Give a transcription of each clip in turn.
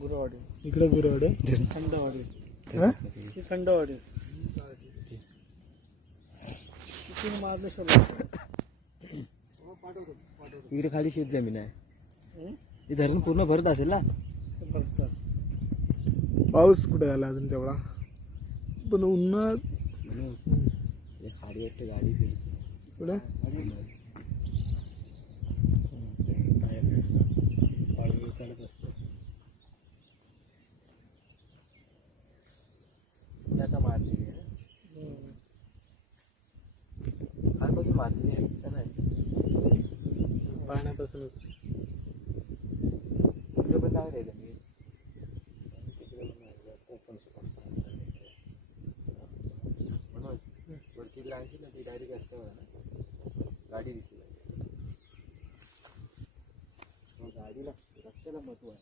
गुरवाडी इकडे गुरवाडे खंडवाडी हा ही खंडवाडी इकडे खाली शेत जमीन आहे. हे धरण पूर्ण भरत असेल ना. पाऊस कुठे झाला अजून तेवढा पण उन्हाळ्यात खाली वाटते गाडी गेली कुठे त्याचा मारलेली आहे. कालपासून मारलेली आहे नाही पाण्यापासूनच तिकडे पण चांगले आहे जमीन. तिकडे पण ओपन म्हणून वरची ग्रांची ना ती डायरेक्ट रस्त्यावर आहे ना गाडी दिसली गाडीला रस्त्याला महत्व आहे.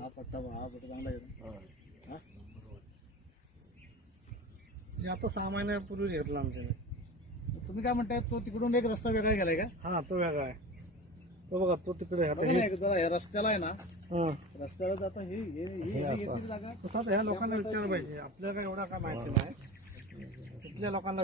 हा पट्टा चांगला आहे. आता 6 महिन्यापूर्वी घेतला आमच्याने. तुम्ही काय म्हणताय, तो तिकडून एक रस्ता वेगळा गेलाय का? हा तो वेगळा आहे. तो बघा तो तिकडे बघा ना, एक जरा या रस्त्याला आहे ना, हा रस्त्याला जाता ही जागा ह्या लोकांना विचारलं पाहिजे. आपल्याला काय एवढा काय माहिती नाही. तिथल्या लोकांना